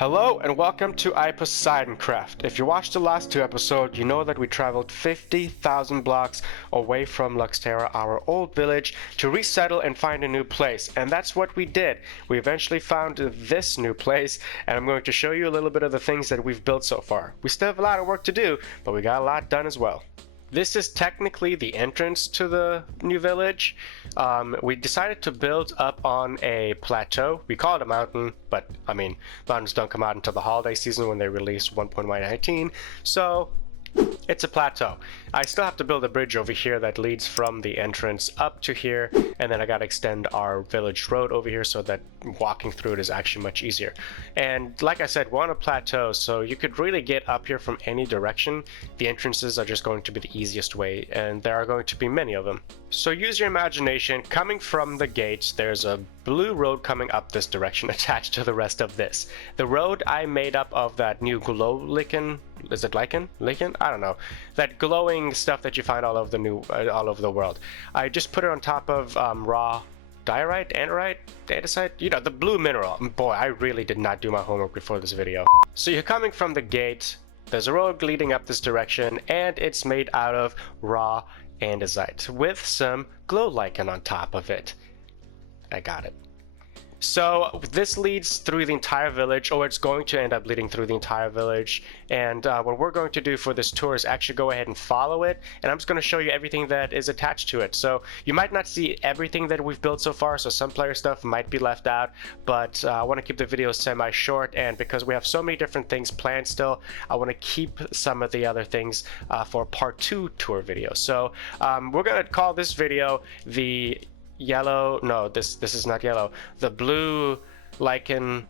Hello and welcome to iPoseidon Craft. If you watched the last two episodes, you know that we traveled 50,000 blocks away from Luxterra, our old village, to resettle and find a new place. And that's what we did. We eventually found this new place, and I'm going to show you a little bit of the things that we've built so far. We still have a lot of work to do, but we got a lot done as well. This is technically the entrance to the new village. We decided to build up on a plateau. We call it a mountain, but I mean, mountains don't come out until the holiday season when they release 1.19. So it's a plateau. I still have to build a bridge over here that leads from the entrance up to here, and then I gotta extend our village road over here so that walking through it is actually much easier. And like I said, we're on a plateau, so you could really get up here from any direction. The entrances are just going to be the easiest way, and there are going to be many of them. So use your imagination. Coming from the gates, there's a blue road coming up this direction attached to the rest of this. The road I made up of that new glow lichen. Is it lichen? Lichen? I don't know. That glowing stuff that you find all over the world. I just put it on top of raw diorite, anarite, andesite, you know, the blue mineral. Boy, I really did not do my homework before this video. So you're coming from the gate, there's a road leading up this direction, and it's made out of raw andesite with some glow lichen on top of it. I got it. So this leads through the entire village, or it's going to end up leading through the entire village. And what we're going to do for this tour is actually go ahead and follow it, and I'm just going to show you everything that is attached to it. So you might not see everything that we've built so far, so some player stuff might be left out, but I want to keep the video semi-short, and because we have so many different things planned still, I want to keep some of the other things for part 2 tour video. So we're going to call this video the yellow, no, this is not yellow, the blue lichen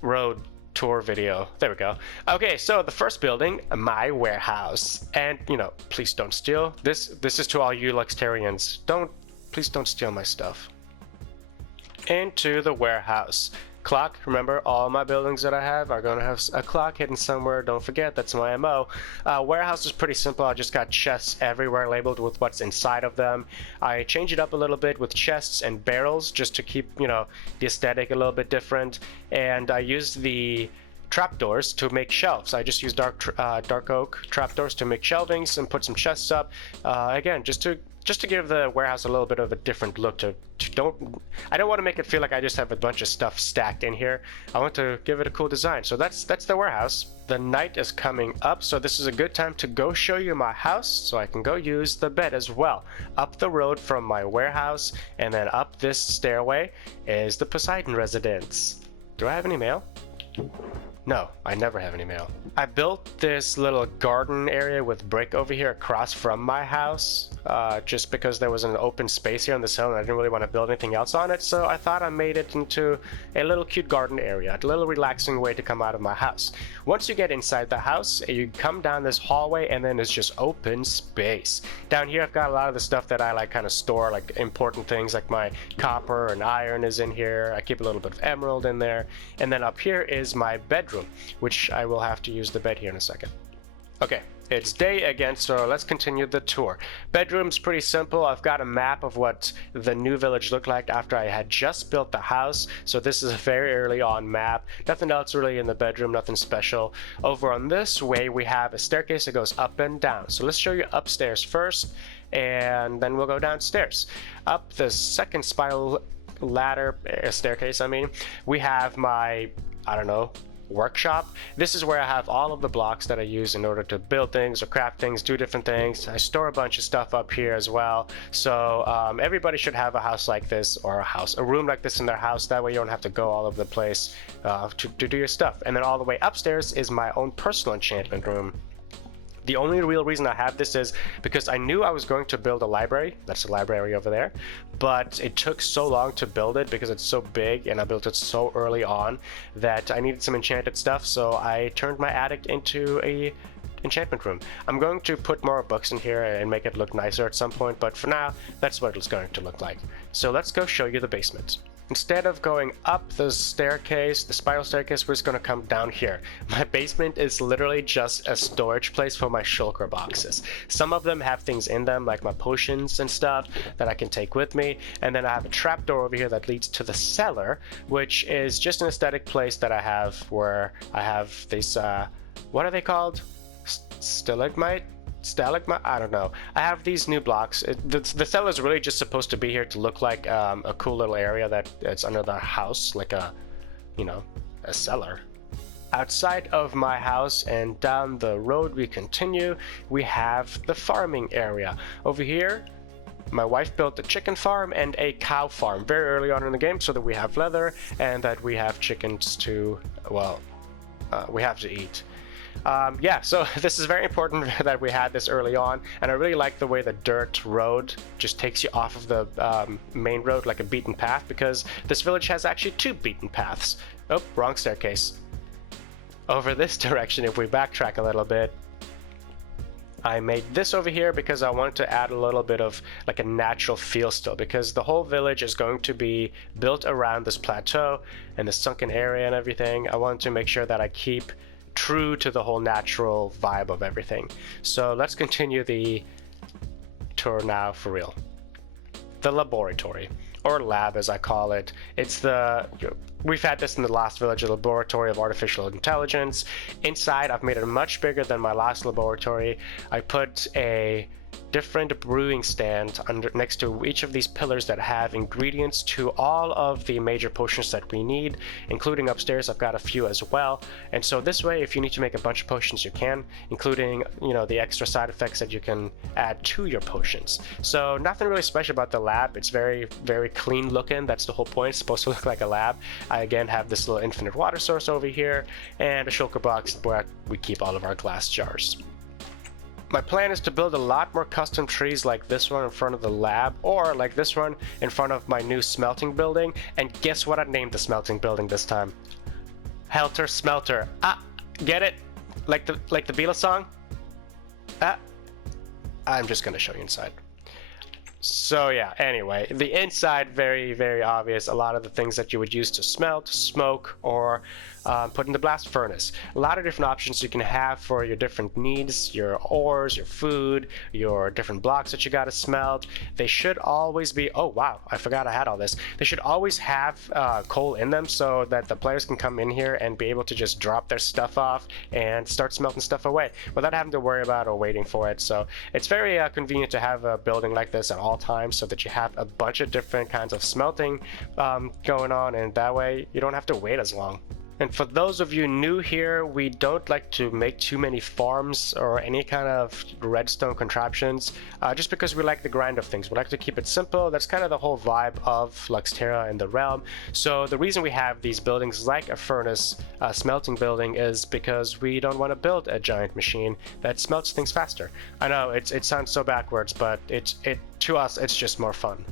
road tour video. There we go. Okay, so the first building, my warehouse, and you know, please don't steal this. This is to all you Luxterians. Please don't steal my stuff. Into the warehouse. Clock. Remember, all my buildings that I have are going to have a clock hidden somewhere. Don't forget, that's my MO. Warehouse is pretty simple. I just got chests everywhere labeled with what's inside of them. I change it up a little bit with chests and barrels just to keep, you know, the aesthetic a little bit different. And I used the trapdoors to make shelves. I just used dark oak trapdoors to make shelvings and put some chests up. Again, just to give the warehouse a little bit of a different look. I don't want to make it feel like I just have a bunch of stuff stacked in here. I want to give it a cool design. So that's the warehouse. The night is coming up, so this is a good time to go show you my house so I can go use the bed as well. Up the road from my warehouse and then up this stairway is the Poseidon residence. Do I have any mail? No, I never have any mail. I built this little garden area with brick over here across from my house, just because there was an open space here on this hill and I didn't really want to build anything else on it, so I thought I made it into a little cute garden area, a little relaxing way to come out of my house. Once you get inside the house, you come down this hallway and then it's just open space. Down here I've got a lot of the stuff that I like kind of store, like important things like my copper and iron is in here. I keep a little bit of emerald in there. And then up here is my bedroom, which I will have to use the bed here in a second. Okay, it's day again, so let's continue the tour. Bedroom's pretty simple. I've got a map of what the new village looked like after I had just built the house, so this is a very early on map. Nothing else really in the bedroom, nothing special. Over on this way we have a staircase that goes up and down. So let's show you upstairs first, and then we'll go downstairs. Up the second spiral ladder, staircase I mean, we have my, I don't know, workshop. This is where I have all of the blocks that I use in order to build things or craft things, do different things. I store a bunch of stuff up here as well. So everybody should have a house like this, or a room like this in their house. That way you don't have to go all over the place to do your stuff. And then all the way upstairs is my own personal enchantment room. The only real reason I have this is because I knew I was going to build a library. That's the library over there. But it took so long to build it because it's so big and I built it so early on that I needed some enchanted stuff. So I turned my attic into a enchantment room. I'm going to put more books in here and make it look nicer at some point, but for now, that's what it's going to look like. So let's go show you the basement. instead of going up the staircase, the spiral staircase, we're just going to come down here. My basement is literally just a storage place for my shulker boxes. Some of them have things in them, like my potions and stuff that I can take with me. And then I have a trapdoor over here that leads to the cellar, which is just an aesthetic place that I have where I have these, what are they called? Stalagmite? I don't know. I have these new blocks. The cellar is really just supposed to be here to look like a cool little area that it's under the house, like a cellar. Outside of my house and down the road we continue, we have the farming area. Over here, my wife built a chicken farm and a cow farm very early on in the game so that we have leather and that we have chickens to, well, we have to eat. Yeah, so this is very important that we had this early on, and I really like the way the dirt road just takes you off of the main road like a beaten path, because this village has actually 2 beaten paths. Oh, wrong staircase. Over this direction, if we backtrack a little bit, I made this over here because I wanted to add a little bit of like a natural feel still, because the whole village is going to be built around this plateau and the sunken area and everything. I wanted to make sure that I keep true to the whole natural vibe of everything. So let's continue the tour now for real. The laboratory, or lab as I call it. It's the, we've had this in the last village, a laboratory of artificial intelligence. Inside I've made it much bigger than my last laboratory. I put a different brewing stand next to each of these pillars that have ingredients to all of the major potions that we need, including upstairs. I've got a few as well, and so this way if you need to make a bunch of potions you can, including the extra side effects that you can add to your potions. So nothing really special about the lab. It's very, very clean looking. That's the whole point. It's supposed to look like a lab. I again have this little infinite water source over here and a shulker box where we keep all of our glass jars. My plan is to build a lot more custom trees like this one in front of the lab, or like this one in front of my new smelting building. And guess what I named the smelting building this time? Helter Smelter. Ah, get it? Like the Beatles song? Ah, I'm just gonna show you inside. So yeah, anyway, the inside, very, very obvious. A lot of the things that you would use to smelt, smoke, or put in the blast furnace. A lot of different options you can have for your different needs, your ores, your food, your different blocks that you gotta smelt. They should always be, oh wow, I forgot I had all this. They should always have coal in them so that the players can come in here and be able to just drop their stuff off and start smelting stuff away without having to worry about or waiting for it. So it's very convenient to have a building like this at all times so that you have a bunch of different kinds of smelting going on, and that way you don't have to wait as long. And for those of you new here, we don't like to make too many farms or any kind of redstone contraptions, just because we like the grind of things. We like to keep it simple. That's kind of the whole vibe of Luxterra and the realm. So the reason we have these buildings like a furnace, smelting building, is because we don't want to build a giant machine that smelts things faster. I know it sounds so backwards, but to us it's just more fun.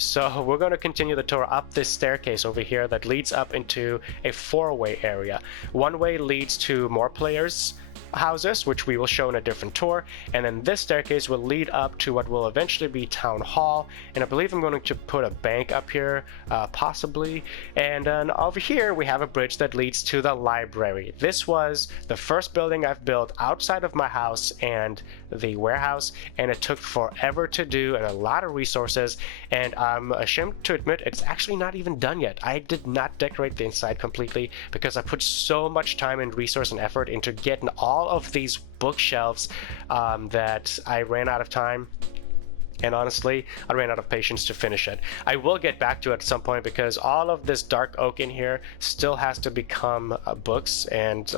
So we're going to continue the tour up this staircase over here that leads up into a 4-way area. One way leads to more players' houses, which we will show in a different tour, and then this staircase will lead up to what will eventually be Town Hall, and I believe I'm going to put a bank up here, possibly, and then over here we have a bridge that leads to the library. This was the first building I've built outside of my house and the warehouse, and it took forever to do and a lot of resources, and I'm ashamed to admit it's actually not even done yet. I did not decorate the inside completely because I put so much time and resource and effort into getting all of these bookshelves that I ran out of time, and honestly I ran out of patience to finish it. I will get back to it at some point because all of this dark oak in here still has to become books, and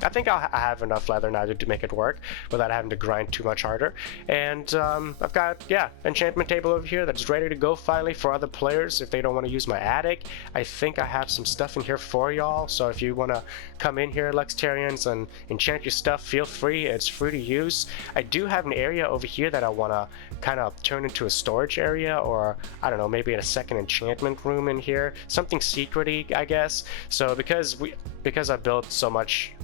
I think I have enough leather now to make it work without having to grind too much harder. And I've got, yeah, enchantment table over here that's ready to go finally for other players if they don't want to use my attic. I think I have some stuff in here for y'all, so if you want to come in here, Luxterians, and enchant your stuff, feel free. It's free to use. I do have an area over here that I want to kind of turn into a storage area, or I don't know, maybe a second enchantment room in here, something secret-y, I guess. So because I built so much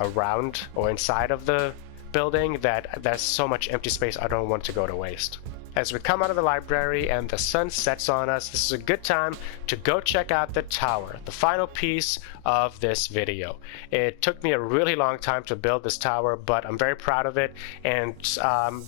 around or inside of the building that there's so much empty space, I don't want to go to waste. As we come out of the library and the sun sets on us, this is a good time to go check out the tower, the final piece of this video. It took me a really long time to build this tower, but I'm very proud of it, and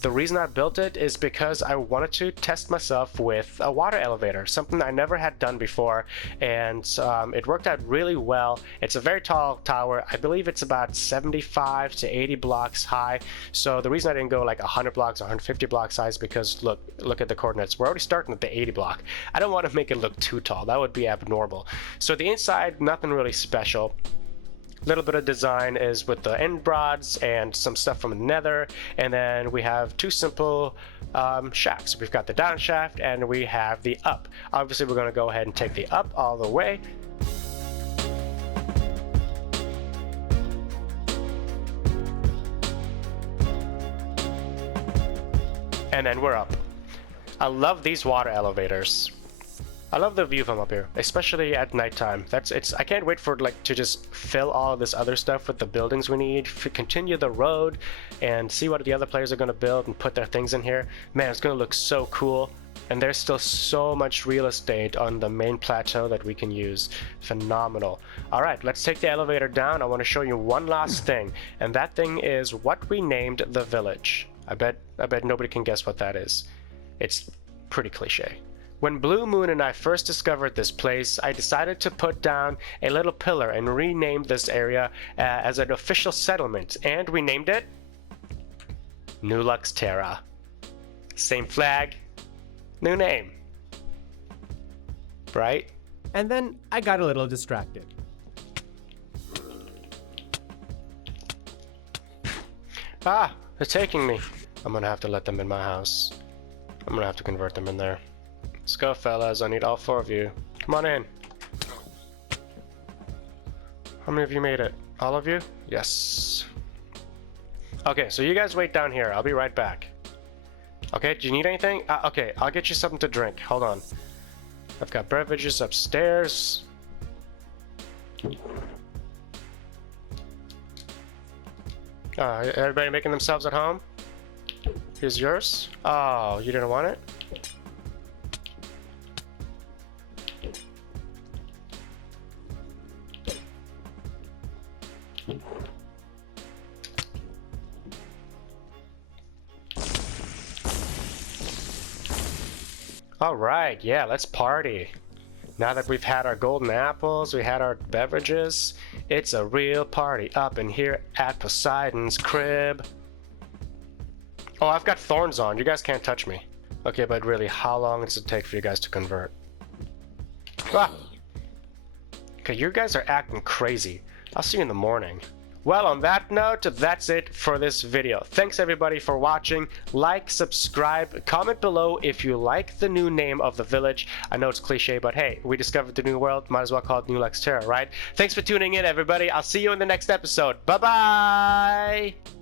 the reason I built it is because I wanted to test myself with a water elevator, something I never had done before, and it worked out really well. It's a very tall tower. I believe it's about 75 to 80 blocks high, so the reason I didn't go like 100 blocks, 150 blocks high is because look at the coordinates. We're already starting at the 80 block. I don't want to make it look too tall. That would be abnormal. So the inside, nothing really special. Little bit of design is with the end rods and some stuff from the nether, and then we have two simple shafts. We've got the down shaft and we have the up. Obviously we're going to go ahead and take the up all the way. And then we're up. I love these water elevators. I love the view from up here, especially at nighttime. I can't wait for to just fill all of this other stuff with the buildings we need, continue the road, and see what the other players are going to build and put their things in here. Man, it's going to look so cool. And there's still so much real estate on the main plateau that we can use. Phenomenal. All right, let's take the elevator down. I want to show you one last thing, and that thing is what we named the village. I bet nobody can guess what that is. It's pretty cliche. When Blue Moon and I first discovered this place, I decided to put down a little pillar and rename this area as an official settlement, and we named it New Luxterra. Same flag, new name. Right? And then I got a little distracted. Ah, they're taking me. I'm gonna have to let them in my house. I'm gonna have to convert them in there. Let's go, fellas. I need all 4 of you. Come on in. How many of you made it? All of you? Yes. Okay, so you guys wait down here. I'll be right back. Okay, do you need anything? Okay, I'll get you something to drink. Hold on. I've got beverages upstairs. Everybody making themselves at home? Here's yours. Oh, you didn't want it? Alright, yeah, let's party. Now that we've had our golden apples, we had our beverages, it's a real party up in here at Poseidon's crib. Oh, I've got thorns on. You guys can't touch me. Okay, but really, how long does it take for you guys to convert? Ah! Okay, you guys are acting crazy. I'll see you in the morning. Well, on that note, that's it for this video. Thanks everybody for watching. Like, subscribe, comment below if you like the new name of the village. I know it's cliche, but hey, we discovered the new world. Might as well call it New Luxterra, right? Thanks for tuning in, everybody. I'll see you in the next episode. Bye-bye!